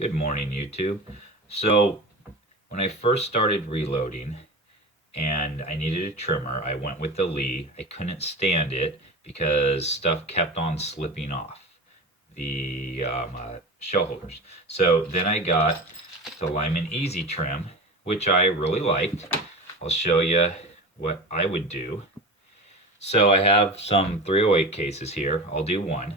Good morning, YouTube. So, when I first started reloading and I needed a trimmer, I went with the Lee. I couldn't stand it because stuff kept on slipping off the shell holders. So then I got the Lyman Easy Trim, which I really liked. I'll show you what I would do. So I have some 308 cases here. I'll do one.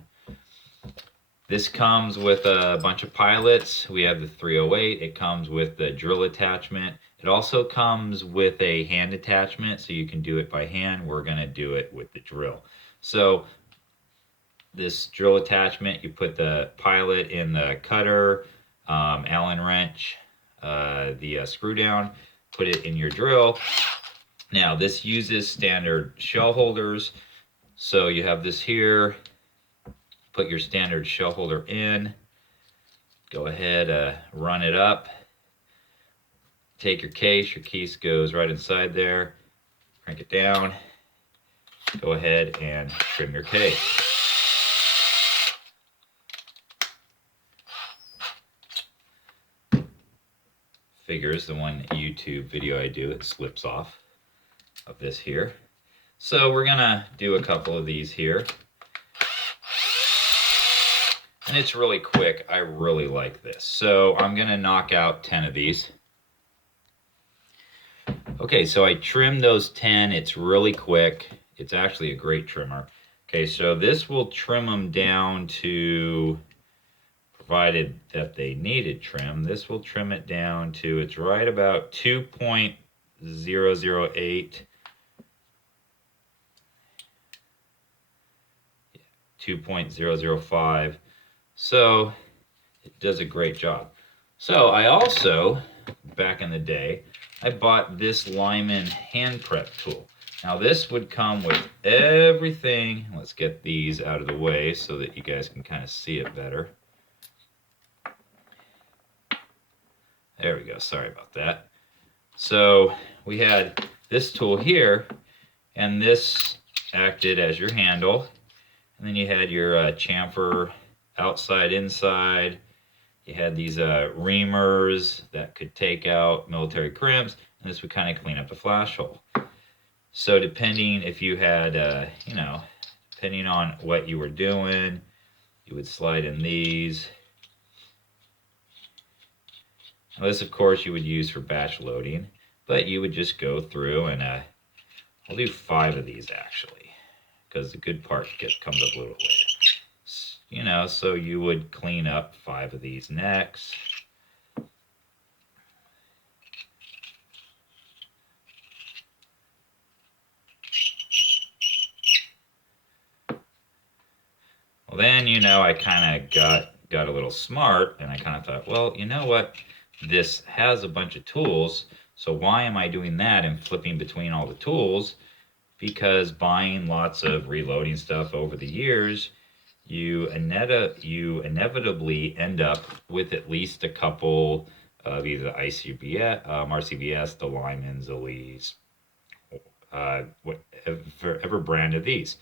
This comes with a bunch of pilots. We have the 308. It comes with the drill attachment. It also comes with a hand attachment, so you can do it by hand. We're going to do it with the drill. So this drill attachment, you put the pilot in the cutter, Allen wrench, the screw down, put it in your drill. Now this uses standard shell holders. So you have this here. Put your standard shell holder in, go ahead, run it up, take your case goes right inside there, crank it down, go ahead and trim your case. Figures the one YouTube video I do, it slips off of this here. So we're gonna do a couple of these here. And it's really quick. I really like this. So I'm going to knock out 10 of these. Okay, so I trimmed those 10. It's really quick. It's actually a great trimmer. Okay, so this will trim them down to, provided that they needed trim, this will trim it down to, it's right about 2.008. 2.005. So it does a great job. So I also, back in the day, I bought this Lyman hand prep tool. Now this would come with everything. Let's get these out of the way so that you guys can kind of see it better. There we go, sorry about that. So we had this tool here, and this acted as your handle. And then you had your chamfer outside, inside. You had these reamers that could take out military crimps, and this would kind of clean up the flash hole. So depending if you had, depending on what you were doing, you would slide in these. Now this, of course, you would use for batch loading, but you would just go through and I'll do 5 of these actually, because the good part comes up a little later. So you would clean up 5 of these next. Well, then, I kind of got a little smart, and I kind of thought, well, you know what? This has a bunch of tools, so why am I doing that and flipping between all the tools? Because buying lots of reloading stuff over the years, you inevitably end up with at least a couple of either the ICBS, RCBS, the Lymans, the Lees, whatever brand of these.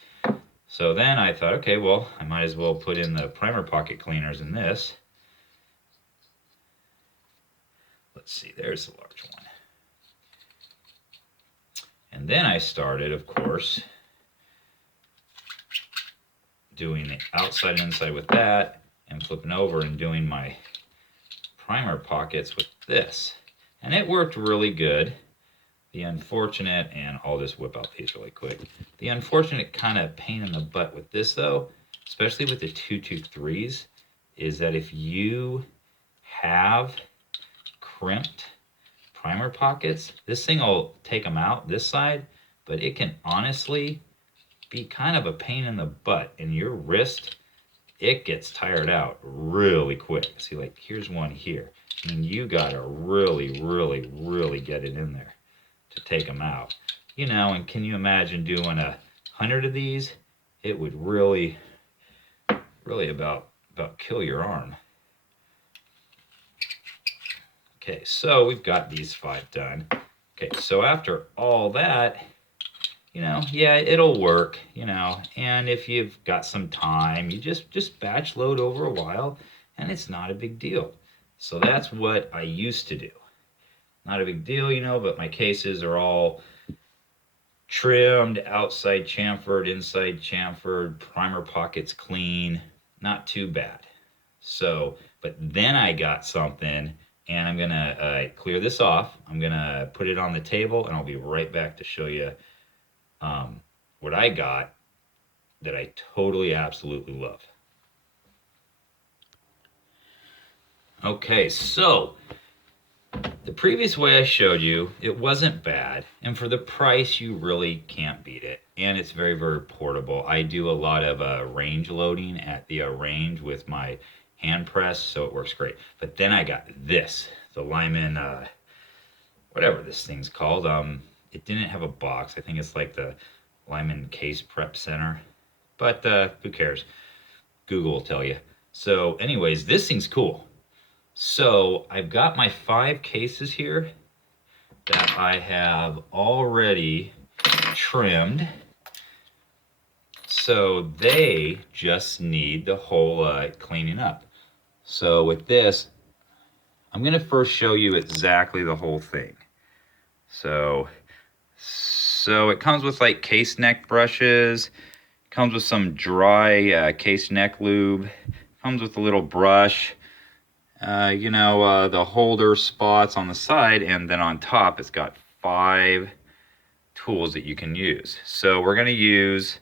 So then I thought, okay, well, I might as well put in the primer pocket cleaners in this. Let's see, there's the large one. And then I started, of course, doing the outside and inside with that, and flipping over and doing my primer pockets with this. And it worked really good. The unfortunate, and I'll just whip out these really quick. The unfortunate kind of pain in the butt with this though, especially with the 223s, is that if you have crimped primer pockets, this thing will take them out this side, but it can honestly be kind of a pain in the butt. In your wrist, it gets tired out really quick. See, like here's one here. And you gotta really, really, really get it in there to take them out. And can you imagine doing 100 of these? It would really, really about kill your arm. Okay, so we've got these 5 done. Okay, so after all that, yeah, it'll work, and if you've got some time, you just batch load over a while, and it's not a big deal. So that's what I used to do. Not a big deal, you know, but my cases are all trimmed, outside chamfered, inside chamfered, primer pockets clean, not too bad. So, but then I got something, and I'm gonna clear this off. I'm gonna put it on the table, and I'll be right back to show you what I got that I totally, absolutely love. Okay, so the previous way I showed you, it wasn't bad, and for the price, you really can't beat it. And it's very, very portable. I do a lot of range loading at the range with my hand press, so it works great. But then I got this, the Lyman, whatever this thing's called. It didn't have a box. I think it's like the Lyman Case Prep Center. But who cares? Google will tell you. So anyways, this thing's cool. So I've got my 5 cases here that I have already trimmed. So they just need the whole cleaning up. So with this, I'm going to first show you exactly the whole thing. So it comes with like case neck brushes, comes with some dry case neck lube, comes with a little brush. The holder spots on the side, and then on top it's got 5 tools that you can use. So we're going to use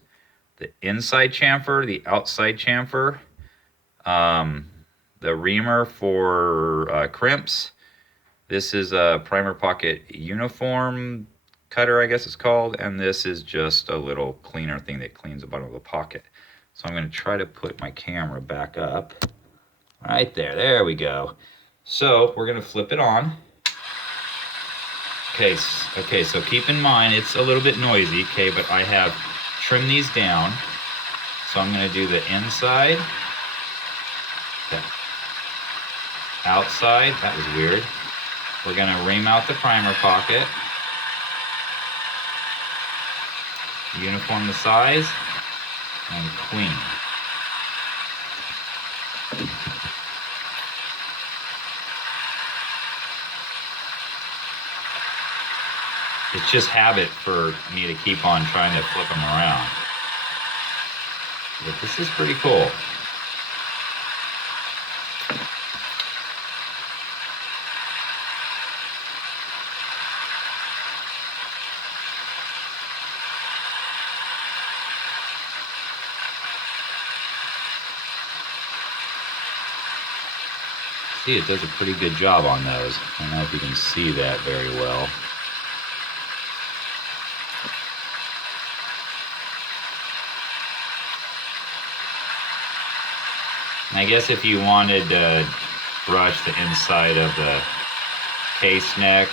the inside chamfer, the outside chamfer, the reamer for crimps. This is a primer pocket uniform cutter, I guess it's called, and this is just a little cleaner thing that cleans the bottom of the pocket. So I'm going to try to put my camera back up. Right there we go. So we're gonna flip it on. Okay, so keep in mind it's a little bit noisy, okay, but I have trimmed these down. So I'm gonna do the inside. Okay. Outside, that was weird. We're gonna ream out the primer pocket. Uniform the size and clean. It's just habit for me to keep on trying to flip them around. But this is pretty cool. See, it does a pretty good job on those. I don't know if you can see that very well. I guess if you wanted to brush the inside of the case neck,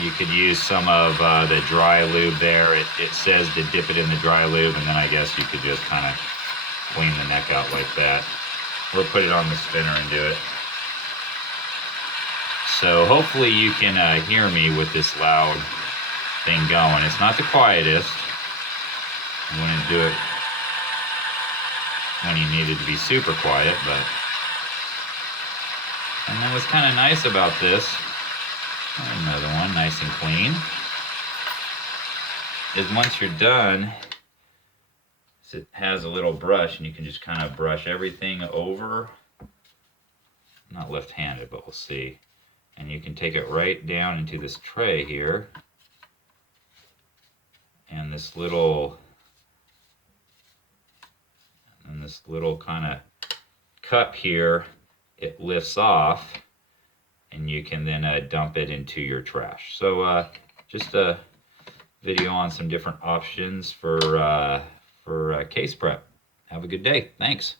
you could use some of the dry lube there. It says to dip it in the dry lube, and then I guess you could just kind of clean the neck out like that. Or put it on the spinner and do it. So hopefully you can hear me with this loud thing going. It's not the quietest. I wouldn't do it when you needed to be super quiet, but... And then what's kind of nice about this, another one, nice and clean, is once you're done, it has a little brush, and you can just kind of brush everything over. I'm not left-handed, but we'll see. And you can take it right down into this tray here, and this little kind of cup here, it lifts off, and you can then dump it into your trash. So just a video on some different options for case prep. Have a good day. Thanks.